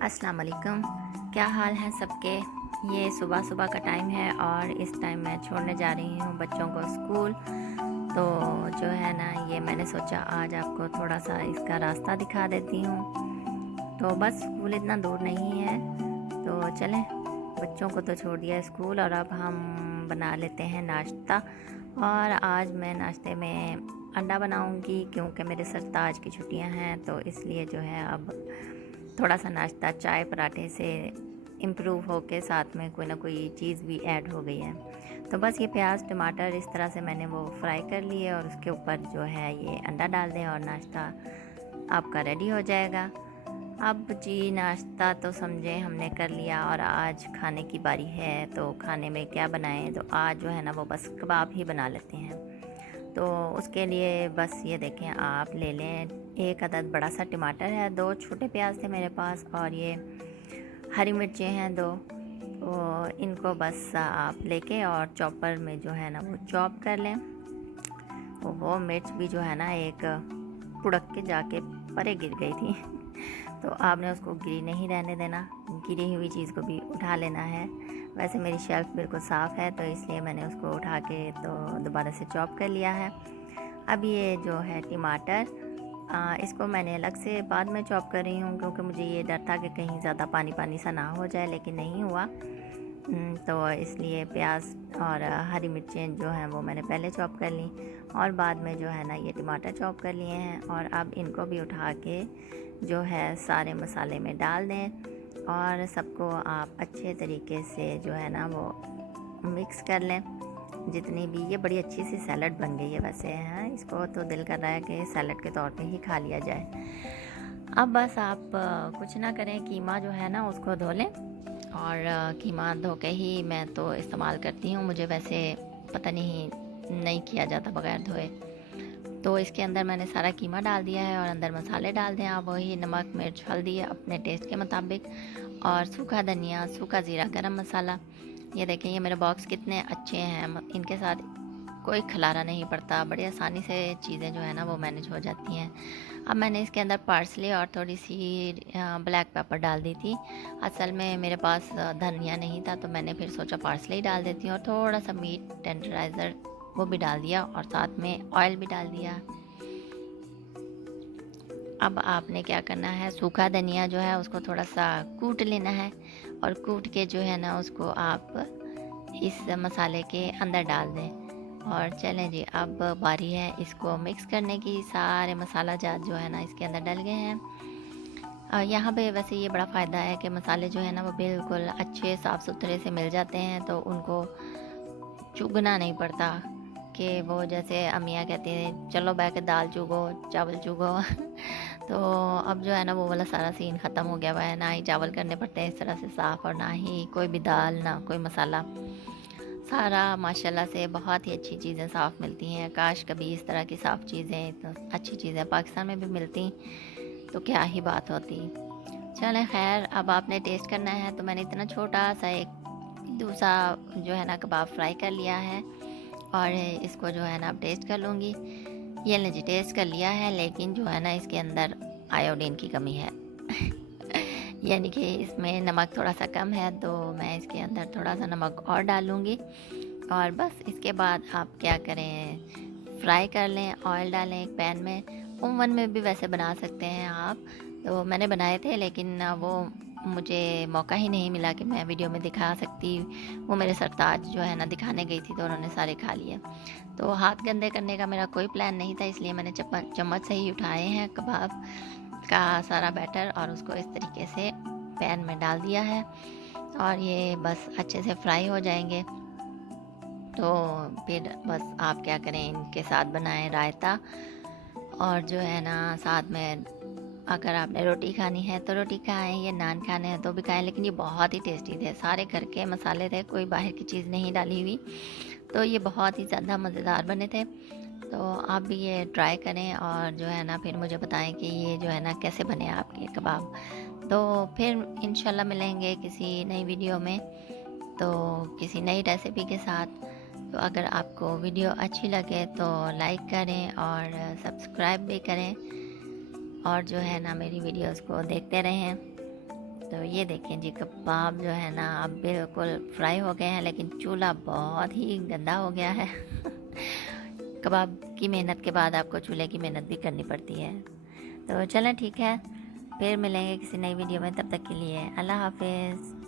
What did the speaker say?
अस्सलाम वालेकुम। क्या हाल है सबके। ये सुबह सुबह का टाइम है और इस टाइम मैं छोड़ने जा रही हूँ बच्चों को स्कूल। तो जो है ना, ये मैंने सोचा आज आपको थोड़ा सा इसका रास्ता दिखा देती हूँ। तो बस स्कूल इतना दूर नहीं है, तो चलें, बच्चों को तो छोड़ दिया स्कूल और अब हम बना लेते हैं नाश्ता। और आज मैं नाश्ते में अंडा बनाऊंगी क्योंकि मेरे सरताज की छुट्टियां हैं, तो इसलिए जो है अब थोड़ा सा नाश्ता चाय पराठे से इम्प्रूव हो के साथ में कोई ना कोई चीज़ भी ऐड हो गई है। तो बस ये प्याज टमाटर इस तरह से मैंने वो फ्राई कर लिए और उसके ऊपर जो है ये अंडा डाल दें और नाश्ता आपका रेडी हो जाएगा। अब जी नाश्ता तो समझे हमने कर लिया और आज खाने की बारी है, तो खाने में क्या बनाएं। तो आज जो है ना वो बस कबाब ही बना लेते हैं। तो उसके लिए बस ये देखें, आप ले लें एक अदद बड़ा सा टमाटर है, 2 छोटे प्याज थे मेरे पास और ये हरी मिर्चें हैं 2। तो इनको बस आप लेके और चॉपर में जो है ना वो चॉप कर लें। वो मिर्च भी जो है ना एक पुड़क के जाके परे गिर गई थी तो आपने उसको गिरी नहीं रहने देना, गिरी हुई चीज़ को भी उठा लेना है। वैसे मेरी शेल्फ़ बिल्कुल साफ़ है, तो इसलिए मैंने उसको उठा के तो दोबारा से चॉप कर लिया है। अब ये जो है टमाटर, इसको मैंने अलग से बाद में चॉप कर रही हूँ क्योंकि मुझे ये डर था कि कहीं ज़्यादा पानी पानी सा ना हो जाए, लेकिन नहीं हुआ। तो इसलिए प्याज और हरी मिर्चें जो हैं वो मैंने पहले चॉप कर ली और बाद में जो है ना ये टमाटर चॉप कर लिए हैं। और अब इनको भी उठा के जो है सारे मसाले में डाल दें और सबको आप अच्छे तरीके से जो है ना वो मिक्स कर लें। जितनी भी ये बड़ी अच्छी सी सैलड बन गई है वैसे है, इसको तो दिल कर रहा है कि सैलड के तौर पे ही खा लिया जाए। अब बस आप कुछ ना करें, कीमा जो है ना उसको धो लें और कीमा धो के ही मैं तो इस्तेमाल करती हूँ। मुझे वैसे पता नहीं किया जाता बगैर धोए। तो इसके अंदर मैंने सारा कीमा डाल दिया है और अंदर मसाले डाल दें आप, वही नमक मिर्च हल्दी अपने टेस्ट के मुताबिक और सूखा धनिया सूखा ज़ीरा गरम मसाला। ये देखें ये मेरे बॉक्स कितने अच्छे हैं, इनके साथ कोई खलारा नहीं पड़ता, बड़ी आसानी से चीज़ें जो है ना वो मैनेज हो जाती हैं। अब मैंने इसके अंदर पार्सले और थोड़ी सी ब्लैक पेपर डाल दी थी। असल में मेरे पास धनिया नहीं था, तो मैंने फिर सोचा पार्सले ही डाल देती हूँ और थोड़ा सा मीट टेंडराइज़र वो भी डाल दिया और साथ में ऑयल भी डाल दिया। अब आपने क्या करना है, सूखा धनिया जो है उसको थोड़ा सा कूट लेना है और कूट के जो है ना उसको आप इस मसाले के अंदर डाल दें। और चलें जी, अब बारी है इसको मिक्स करने की। सारे मसाला जात जो है ना इसके अंदर डल गए हैं। और यहाँ पे वैसे ये बड़ा फ़ायदा है कि मसाले जो है ना वो बिल्कुल अच्छे साफ़ सुथरे से मिल जाते हैं, तो उनको चुगना नहीं पड़ता कि वो जैसे अम्मियाँ कहती हैं चलो बैठ के दाल चुगो चावल चुगो तो अब जो है ना वो वाला सारा सीन ख़त्म हो गया हुआ है। ना ही चावल करने पड़ते हैं इस तरह से साफ़ और ना ही कोई भी दाल ना कोई मसाला। सारा माशाल्लाह से बहुत ही अच्छी चीज़ें साफ़ मिलती हैं। काश कभी इस तरह की साफ़ चीज़ें, इतना अच्छी चीज़ें पाकिस्तान में भी मिलती तो क्या ही बात होती। चलें खैर, अब आपने टेस्ट करना है तो मैंने इतना छोटा सा एक दूसरा जो है ना कबाब फ्राई कर लिया है और इसको जो है ना अब टेस्ट कर लूँगी। ये लीजिए टेस्ट कर लिया है, लेकिन जो है ना इसके अंदर आयोडीन की कमी है यानी कि इसमें नमक थोड़ा सा कम है, तो मैं इसके अंदर थोड़ा सा नमक और डालूँगी। और बस इसके बाद आप क्या करें, फ्राई कर लें, ऑयल डालें एक पैन में। ओवन में भी वैसे बना सकते हैं आप, तो मैंने बनाए थे लेकिन वो मुझे मौका ही नहीं मिला कि मैं वीडियो में दिखा सकती। वो मेरे सरताज जो है ना दिखाने गई थी तो उन्होंने सारे खा लिए। तो हाथ गंदे करने का मेरा कोई प्लान नहीं था, इसलिए मैंने चम्मच से ही उठाए हैं कबाब का सारा बैटर और उसको इस तरीके से पैन में डाल दिया है और ये बस अच्छे से फ्राई हो जाएंगे। तो फिर बस आप क्या करें, इनके साथ बनाएं रायता और जो है ना साथ में अगर आपने रोटी खानी है तो रोटी खाएं या नान खाने हैं तो भी खाएं। लेकिन ये बहुत ही टेस्टी थे, सारे घर के मसाले थे, कोई बाहर की चीज़ नहीं डाली हुई, तो ये बहुत ही ज़्यादा मज़ेदार बने थे। तो आप भी ये ट्राई करें और जो है ना फिर मुझे बताएं कि ये जो है ना कैसे बने आपके कबाब। तो फिर इंशाल्लाह मिलेंगे किसी नई वीडियो में, तो किसी नई रेसिपी के साथ। तो अगर आपको वीडियो अच्छी लगे तो लाइक करें और सब्सक्राइब भी करें और जो है ना मेरी वीडियोस को देखते रहें। तो ये देखें जी, कबाब जो है ना अब बिल्कुल फ्राई हो गए हैं, लेकिन चूल्हा बहुत ही गंदा हो गया है। कबाब की मेहनत के बाद आपको चूल्हे की मेहनत भी करनी पड़ती है। तो चलें ठीक है, फिर मिलेंगे किसी नई वीडियो में, तब तक के लिए अल्लाह हाफिज़।